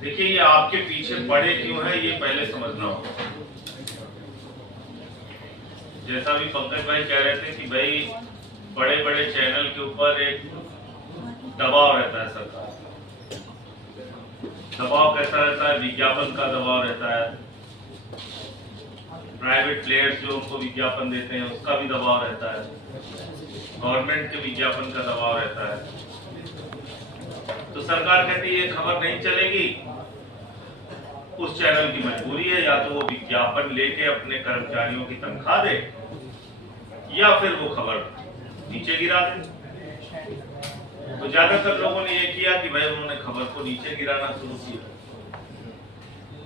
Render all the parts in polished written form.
देखिए, ये आपके पीछे बड़े क्यों हैं ये पहले समझना होगा। जैसा भी पंकज भाई कह रहे थे कि भाई बड़े बड़े चैनल के ऊपर एक दबाव रहता है सरकार का। दबाव कैसा रहता है? विज्ञापन का दबाव रहता है, प्राइवेट प्लेयर्स जो उनको विज्ञापन देते हैं उसका भी दबाव रहता है, गवर्नमेंट के विज्ञापन का दबाव रहता है। तो सरकार कहती है ये खबर नहीं चलेगी, उस चैनल की मजबूरी है या तो वो विज्ञापन लेके अपने कर्मचारियों की तनख्वाह दे या फिर वो खबर नीचे गिरा दे। तो ज्यादातर लोगों ने ये किया कि भाई उन्होंने खबर को नीचे गिराना शुरू किया।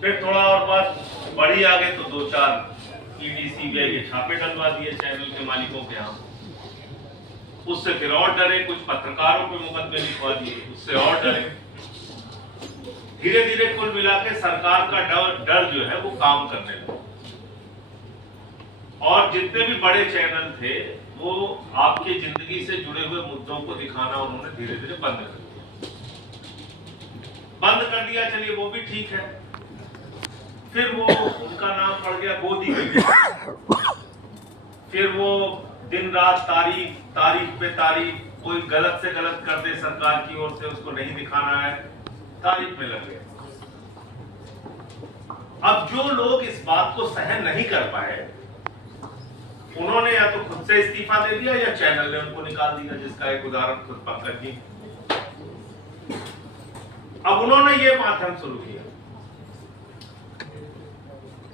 फिर थोड़ा और बात बढ़ी आगे तो 2-4 ईडी सीबीआई के छापे डलवा दिए चैनल के मालिकों के यहाँ। उससे फिर और डरे, कुछ पत्रकारों पे मुकदमे लिखवा दिए, उससे और डरे। धीरे धीरे कुल मिला के सरकार का डर जो है वो काम करने लगा और जितने भी बड़े चैनल थे वो आपकी जिंदगी से जुड़े हुए मुद्दों को दिखाना उन्होंने धीरे धीरे बंद कर दिया। चलिए वो भी ठीक है। फिर वो उनका नाम पड़ गया गोदी में। फिर वो दिन रात तारीख पे तारीख, कोई गलत से गलत कर दे सरकार की ओर से, उसको नहीं दिखाना है, तारीफ में लग गए। अब जो लोग इस बात को सहन नहीं कर पाए उन्होंने या तो खुद से इस्तीफा दे दिया या चैनल ने उनको निकाल दिया, जिसका एक उदाहरण खुद पंकज जी। अब उन्होंने ये माध्यम शुरू किया।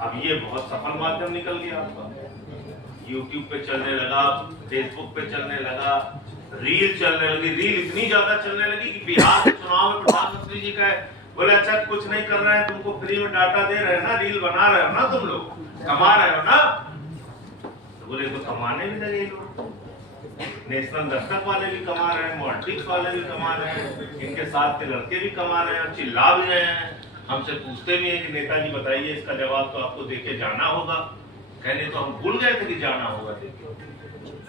अब ये बहुत सफल माध्यम निकल गया आपका। यूट्यूब पे चलने लगा, फेसबुक पे चलने लगा, रील चलने लगी। रील इतनी ज्यादा चलने लगी कि बिहार के चुनाव में प्रधानमंत्री जी का बोले अच्छा कुछ नहीं कर रहे हैं, तुमको फ्री में डाटा दे रहे हैं ना, रील बना रहे हो ना, तुम लोग कमा रहे हो ना। तो बोले तो कमाने भी लगे लोग। नेशनल दस्तक वाले भी कमा रहे हैं, मॉर्टिक्स वाले भी कमा रहे हैं, इनके साथ के लड़के भी कमा रहे हैं, चिल्ला भी रहे हैं। हमसे पूछते भी हैं कि नेताजी बताइए, इसका जवाब तो आपको देके जाना होगा। कहने तो हम भूल गए थे कि जाना होगा देखे,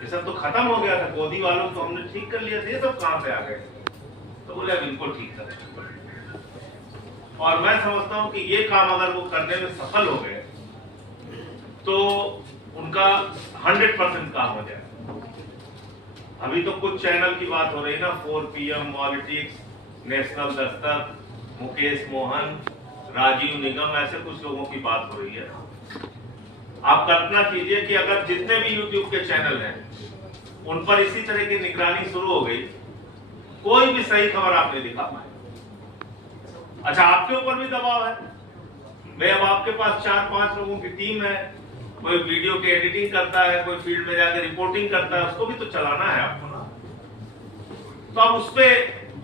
ये सब तो खत्म हो गया था, गोदी वालों को हमने ठीक कर लिया था, ये सब कहां से आ गए? तो बोले बिल्कुल ठीक था। और मैं समझता हूं कि ये काम अगर वो करने में सफल हो गए तो उनका 100% काम हो जाए। अभी तो कुछ चैनल की बात हो रही है ना, 4PM politics, national Dastak, Mukesh Mohan, Rajiv निगम, ऐसे कुछ लोगों की बात हो रही है। आप कल्पना कीजिए कि अगर जितने भी यूट्यूब के चैनल हैं उन पर इसी तरह की निगरानी शुरू हो गई, कोई भी सही खबर आप नहीं दिखा पाए। अच्छा, आपके ऊपर भी दबाव है। भाई अब आपके पास 4-5 लोगों की टीम है, कोई वीडियो की एडिटिंग करता है, कोई फील्ड में जाकर रिपोर्टिंग करता है, उसको भी तो चलाना है आपको ना। तो अब उस पर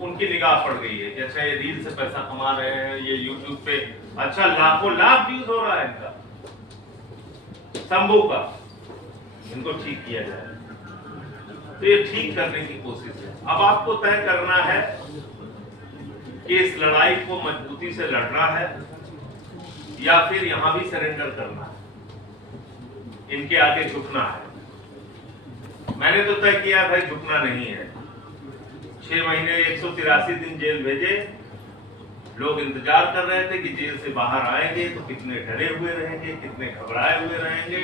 उनकी निगाह पड़ गई है। जैसे ये रील से पैसा कमा रहे हैं, ये यूट्यूब पे अच्छा लाखों लाख व्यूज हो रहा है इनका, शंभू का, इनको ठीक किया जाए। तो ये ठीक करने की कोशिश है। अब आपको तय करना है कि इस लड़ाई को मजबूती से लड़ना है या फिर यहां भी सरेंडर करना है, इनके आगे झुकना है। मैंने तो तय किया भाई झुकना नहीं है। 6 महीने 183 दिन जेल भेजे, लोग इंतजार कर रहे थे कि जेल से बाहर आएंगे तो कितने डरे हुए रहेंगे, कितने घबराए हुए रहेंगे,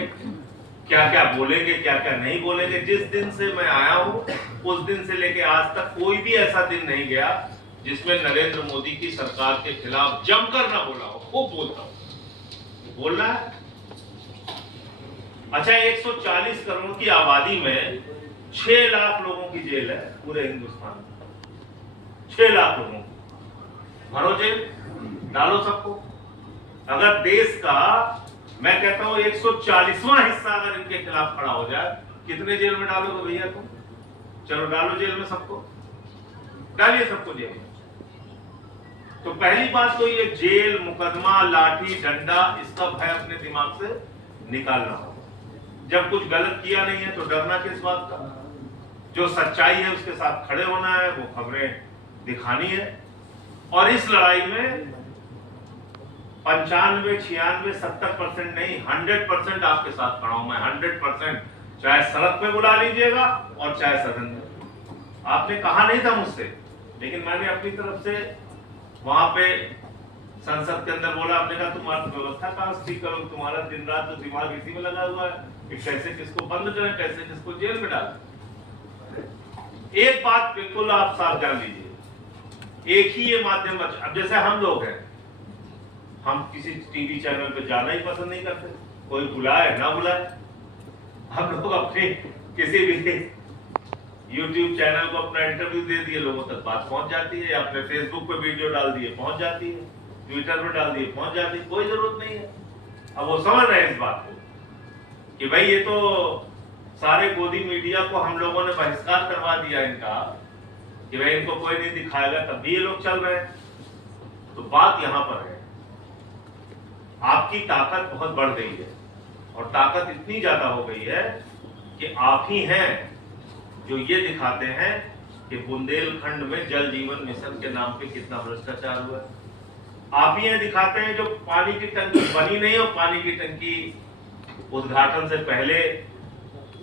क्या क्या बोलेंगे, क्या क्या नहीं बोलेंगे। जिस दिन से मैं आया हूं उस दिन से लेके आज तक कोई भी ऐसा दिन नहीं गया जिसमें नरेंद्र मोदी की सरकार के खिलाफ जमकर ना बोला हो। वो बोलता हूं, बोलना है। अच्छा, 140 करोड़ की आबादी में 6 लाख लोगों की जेल है पूरे हिंदुस्तान में। 6 लाख लोगों की भरो जेल, डालो सबको। अगर देश का मैं कहता हूं 140वां हिस्सा अगर इनके खिलाफ खड़ा हो जाए, कितने जेल में डालोगे भैया तुम? चलो डालो जेल में सबको, डालिए सबको जेल में। तो पहली बात तो ये जेल, मुकदमा, लाठी डंडा, इसका भय अपने दिमाग से निकालना होगा। जब कुछ गलत किया नहीं है तो डरना किस बात का? जो सच्चाई है उसके साथ खड़े होना है, वो खबरें दिखानी है। और इस लड़ाई में 95, 96, 70% नहीं, 100% आपके साथ खड़ा हूं मैं। 100%, चाहे सड़क पे बुला लीजिएगा और चाहे सदन में। आपने कहा नहीं था मुझसे, लेकिन मैंने अपनी तरफ से वहां पे संसद के अंदर बोला, हमने कहा तुम अर्थव्यवस्था कहाँ ठीक करो, तुम्हारा दिन रात तो दिमाग इसी में लगा हुआ है कि कैसे किसको बंद करें, कैसे किसको जेल में डालें। एक बात बिल्कुल आप साफ जान लीजिए, एक ही ये माध्यम बचा। अब जैसे हम लोग हैं, हम किसी टीवी चैनल पे जाना ही पसंद नहीं करते, कोई बुलाए ना बुलाए, हम लोग अपने किसी भी YouTube चैनल को अपना इंटरव्यू दे दिए, लोगों तक बात पहुंच जाती है, या अपने फेसबुक पे वीडियो डाल दिए पहुंच जाती है, ट्विटर पे डाल दिए पहुंच जाती है, कोई जरूरत नहीं है। अब वो समझ रहे हैं इस बात को कि भाई ये तो सारे गोदी मीडिया को हम लोगों ने बहिष्कार करवा दिया इनका, कि भाई इनको कोई नहीं दिखाएगा, तब भी ये लोग चल रहे हैं। तो बात यहां पर है, आपकी ताकत बहुत बढ़ गई है, और ताकत इतनी ज्यादा हो गई है कि आप ही हैं जो ये दिखाते हैं कि बुंदेलखंड में जल जीवन मिशन के नाम पे कितना भ्रष्टाचार हुआ है। आप ही ये दिखाते हैं जो पानी की टंकी बनी नहीं, और पानी की टंकी उद्घाटन से पहले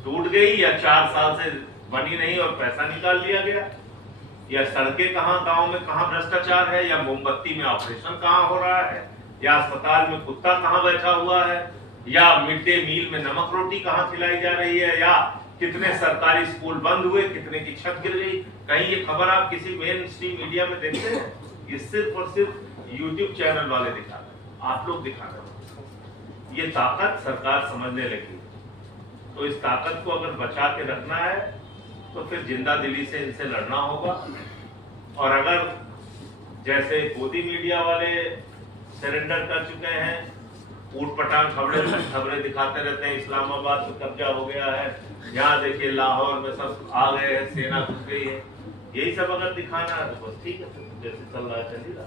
टूट गई, या 4 साल से बनी नहीं और पैसा निकाल लिया गया, या सड़कें कहाँ गांव में कहाँ भ्रष्टाचार है, या मोमबत्ती में ऑपरेशन कहाँ हो रहा है, या अस्पताल में कुत्ता कहाँ बैठा हुआ है, या मिड डे मील में नमक रोटी कहाँ खिलाई जा रही है, या कितने सरकारी स्कूल बंद हुए, कितने की छत गिर गई। कहीं ये खबर आप किसी मेन स्ट्रीम मीडिया में देखते हैं? ये सिर्फ और सिर्फ यूट्यूब चैनल वाले दिखा रहे हैं, आप लोग दिखा रहे हैं। ये ताकत सरकार समझने लगी, तो इस ताकत को अगर बचा के रखना है तो फिर जिंदा दिली से इनसे लड़ना होगा। और अगर जैसे गोदी मीडिया वाले सरेंडर कर चुके हैं, ऊटपटांग खबरें दिखाते रहते हैं, इस्लामाबाद में कब्जा हो गया है, यहाँ देखिए लाहौर में सब आ गए हैं, सेना घुस गई है, यही सब अगर दिखाना है तो बस ठीक है, जैसे चल रहा है चल ही रहा।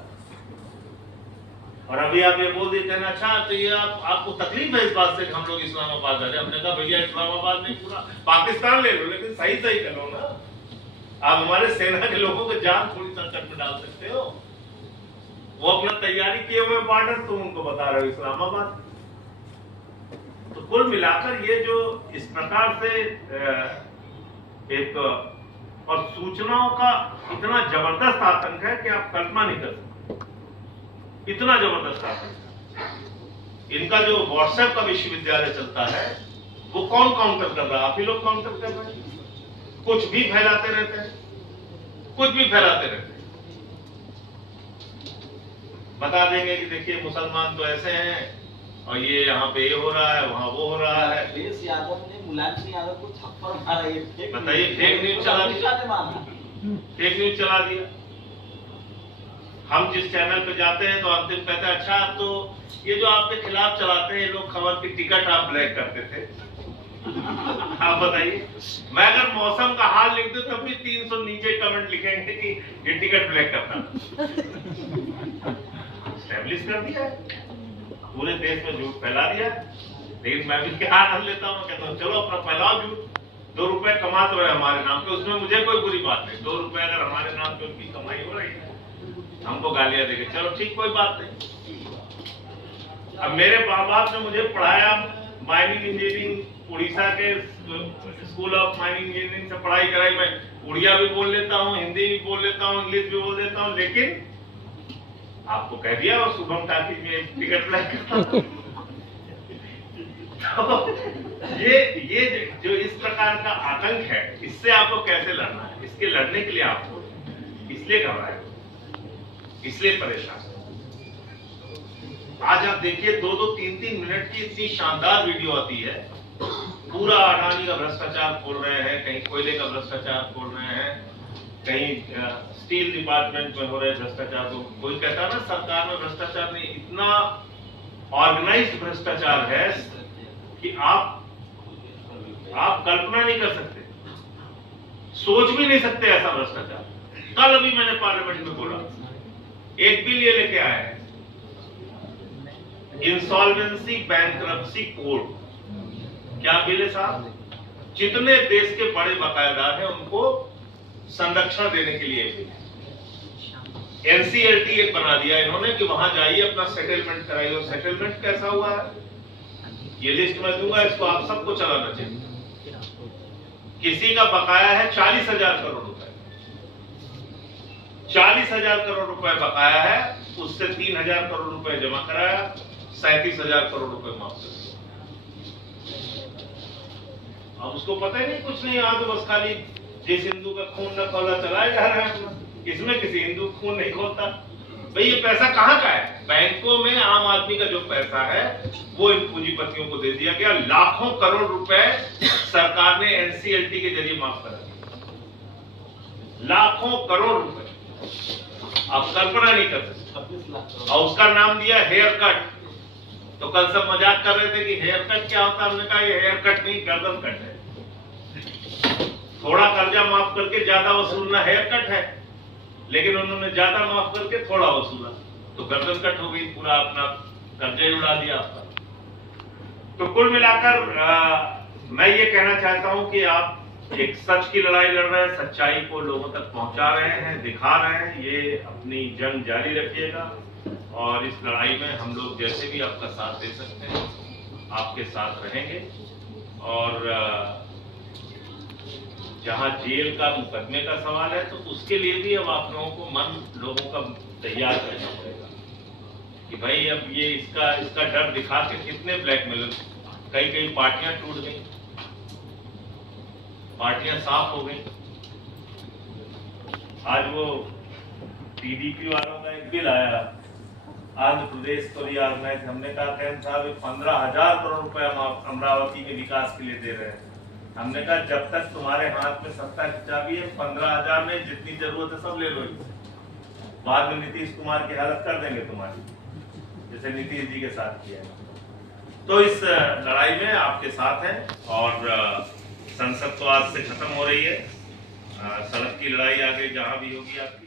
और अभी आप ये बोल देते हैं अच्छा, तो ये आपको तकलीफ है इस बात से कि हम लोग इस्लामाबाद आ रहे हैं। हमने कहा भैया इस्लामाबाद नहीं, पूरा पाकिस्तान ले लो, लेकिन सही सही करो ना। आप हमारे सेना के लोगों को जान थोड़ी संकट में डाल सकते हो। वो अपना तैयारी किए हुए बॉर्डर, तुम उनको बता रहे हो इस्लामाबाद। तो कुल मिलाकर ये जो इस प्रकार से एक और सूचनाओं का इतना जबरदस्त आतंक है कि आप कल्पना नहीं कर सकते, इतना जबरदस्त आतंक। इनका जो व्हाट्सएप का विश्वविद्यालय चलता है वो कौन काउंटर कर रहा है? आप ही लोग काउंटर कर रहे हैं। कुछ भी फैलाते रहते हैं, कुछ भी फैलाते रहते हैं। बता देंगे कि देखिए मुसलमान तो ऐसे हैं, और ये यहाँ पे ये हो रहा है, वहाँ वो हो रहा है। अखिलेश यादव ने मुलायम सिंह यादव को थप्पड़ मारा, ये बताइए, फेक न्यूज चला दिया, फेक न्यूज चला दिया। हम जिस चैनल पे जाते हैं तो अंतिम कहते हैं अच्छा, आप तो ये जो आपके खिलाफ चलाते हैं ये लोग खबर की टिकट आप ब्लैक करते थे। आप बताइए, मैं अगर मौसम का हाल लिख दूं तब भी 300 नीचे कमेंट लिखेंगे कि ये टिकट ब्लैक करता। एस्टैब्लिश कर दिया, पूरे देश में झूठ फैला दिया। लेकिन मैं भी क्या आनंद लेता हूँ, कहता हूँ चलो अपना फैलाओ झूठ, 2 रुपए कमा तो रहे हमारे नाम पे, उसमें मुझे कोई बुरी बात नहीं। 2 रुपए अगर हमारे नाम पे उनकी कमाई हो रही है, हमको गालियां देंगे, चलो ठीक, कोई बात नहीं। अब मेरे माँ बाप ने मुझे पढ़ाया माइनिंग इंजीनियरिंग, उड़ीसा के स्कूल ऑफ माइनिंग इंजीनियरिंग से पढ़ाई कराई। मैं उड़िया भी बोल लेता हूँ, हिंदी भी बोल लेता हूँ, इंग्लिश भी बोल लेता हूँ, लेकिन आपको कह दिया और शुभम टाकी में टिकट ब्लैक करता। तो ये जो इस प्रकार का आतंक है, इससे आपको कैसे लड़ना है? इसके लड़ने के लिए आपको इसलिए घबराए, इसलिए परेशान। आज आप देखिए 2-2, 3-3 मिनट की इतनी शानदार वीडियो आती है, पूरा अडानी का भ्रष्टाचार खोल रहे हैं, कहीं कोयले का भ्रष्टाचार खोल रहे हैं, कहीं स्टील डिपार्टमेंट में हो रहे भ्रष्टाचार। तो कोई कहता है ना सरकार में भ्रष्टाचार नहीं, इतना ऑर्गेनाइज्ड भ्रष्टाचार है कि आप कल्पना नहीं कर सकते, सोच भी नहीं सकते ऐसा भ्रष्टाचार। कल अभी मैंने पार्लियामेंट में बोला, एक बिल ये लेके आया है, इंसॉल्वेंसी बैंक्रप्सी कोड। क्या बिल है साहब? जितने देश के बड़े बकायेदार हैं उनको संरक्षण देने के लिए एनसीएलटी एक बना दिया इन्होंने कि वहां जाइए अपना सेटलमेंट कराइए। और सेटलमेंट कैसा हुआ है ये लिस्ट में दूंगा, इसको आप सबको चलाना चाहिए। किसी का बकाया है 40,000 करोड़ रुपए, 40,000 करोड़ रुपए बकाया है, उससे 3,000 करोड़ रुपए जमा कराया, 37,000 करोड़ रुपए माफ कर दिए। अब उसको पता ही नहीं, कुछ नहीं, यहाँ तो बस खाली जिस हिंदू का खून न खौला चलाया जा रहा है, इसमें किसी हिंदू खून नहीं खोलता। भाई ये पैसा कहाँ का है? बैंकों में आम आदमी का जो पैसा है वो इन पूंजीपतियों को दे दिया गया। लाखों करोड़ रुपए सरकार ने एनसीएलटी के जरिए माफ करा दिया, लाखों करोड़ रुपए। आप कल्पना नहीं कर सकते। 26 लाख और उसका नाम दिया हेयर कट। तो कल सब मजाक कर रहे थे कि हेयर कट क्या होता है, हमने कहा ये हेयर कट नहीं, गर्दन कट है। थोड़ा कर्जा माफ करके ज्यादा वसूलना हेयर कट है, लेकिन उन्होंने ज्यादा माफ करके थोड़ा वसूला तो गर्दन कट हो गई, पूरा अपना कर्जा ही उड़ा दिया आपका। तो कुल मिलाकर मैं ये कहना चाहता हूं कि आप एक सच की लड़ाई लड़ रहे हैं, सच्चाई को लोगों तक पहुंचा रहे हैं, दिखा रहे हैं। ये अपनी जंग जारी रखिएगा और इस लड़ाई में हम लोग जैसे भी आपका साथ दे सकते हैं आपके साथ रहेंगे। और जहां जेल का मुकदमे का सवाल है तो उसके लिए भी अब आप लोगों को मन लोगों का तैयार करना पड़ेगा कि भाई अब ये इसका डर दिखा के कितने ब्लैकमेलर, कई पार्टियां टूट गई, पार्टियां साफ हो गई। आज वो टीडीपी वालों का एक बिल आया, आंध्र प्रदेश को रिऑर्गेनाइज, हमने कहा कैन साहब 15,000 करोड़ रुपए हम अमरावती के विकास के लिए दे रहे हैं। हमने कहा जब तक तुम्हारे हाथ में सत्ता की चाबी है 15,000 में जितनी जरूरत है सब ले लो, बाद में नीतीश कुमार की हालत कर देंगे तुम्हारी, जैसे नीतीश जी के साथ किया है। तो इस लड़ाई में आपके साथ हैं और संसद तो आज से खत्म हो रही है, सड़क की लड़ाई आगे जहां भी होगी आपकी।